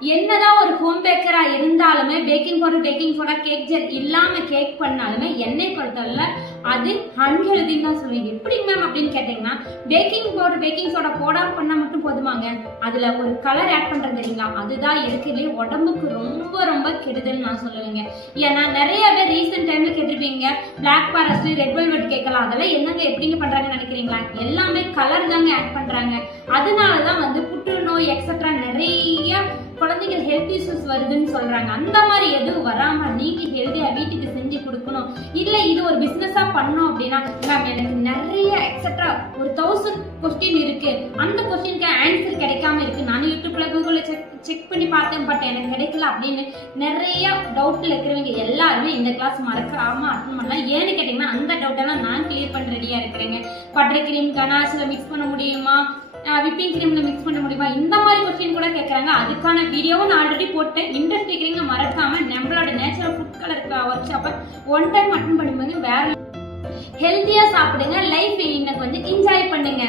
என்னதான் ஒரு ஹோம் பேக்கரா இருந்தாலுமே baking powder baking soda cake gel இல்லாம கேக் பண்ணாலுமே எண்ணெய் பொறுத்தவரை அது அன்ஹெல்தின்னு தான் சொல்லுவீங்க. எப்படி மேம் அப்படின்னு கேட்டீங்கன்னா, பேக்கிங் பவுடர் பேக்கிங் சோடா போடாம பண்ணா மட்டும் போதுமாங்க? அதுல ஒரு கலர் ஆட் பண்றது தெரியுங்களா, அதுதான் இருக்கிறதுலே உடம்புக்கு ரொம்ப ரொம்ப கெடுதல் நான் சொல்லுவேங்க. ஏன்னா நிறைய பேர் ரீசெண்ட் டைம்ல கேட்டிருப்பீங்க, பிளாக் ஃபாரஸ்ட் ரெட் வெல்வெட் கேட்கலாம், அதெல்லாம் என்னங்க எப்படிங்க பண்றாங்கன்னு நினைக்கிறீங்களா? எல்லாமே கலர் தாங்க ஆட் பண்றாங்க. அதனாலதான் புற்றுநோய் எக்ஸெட்ரா நிறைய குழந்தைங்க ஹெல்த் இஷ்யூஸ் வருதுன்னு சொல்றாங்க. அந்த மாதிரி எதுவும் வராம நீங்க ஹெல்தியா வீட்டுக்கு செஞ்சு கொடுக்கணும். இல்ல இது ஒரு பிசினஸா பண்ணோம் அப்படின்னா, மேம் எனக்கு நிறைய எக்ஸெட்ரா ஒரு 1000 கொஸ்டின் இருக்கு, அந்த கொஸ்டினுக்கு ஆன்சர் கிடைக்காம இருக்கு, நான் யூடியூப்ல கூகுள்ல செக் பண்ணி பார்த்தேன், பட் எனக்கு கிடைக்கல அப்படின்னு நிறைய டவுட்ல இருக்கிறவங்க எல்லாருமே இந்த கிளாஸ் மறக்காம அட்டன் பண்ணலாம். ஏன்னு கேட்டீங்கன்னா, அந்த டவுட் எல்லாம் நான் கிளியர் பண்ண ரெடியா இருக்கிறேங்க. பட்டர் கிரீம் கனாசில மிக்ஸ் பண்ண முடியுமா, விப்பிங் கிரீம்ல மிக்ஸ் பண்ண முடியுமா, இந்த மாதிரி கொஸ்டின் கூட கேட்கறாங்க. அதுக்கான வீடியோவும் நான் ஆல்ரெடி போட்டேன். இன்ட்ரெஸ்ட் இருக்கிறீங்க மறக்காம நம்மளோட நேச்சுரல் ஃபுட் கலர் ஒர்க் ஷாப்பை ஒன் டைம் அட்டன் பண்ணும்போது வேற ஹெல்த்தியா சாப்பிடுங்க, லைஃப் இன்னைக்கு என்ஜாய் பண்ணுங்க.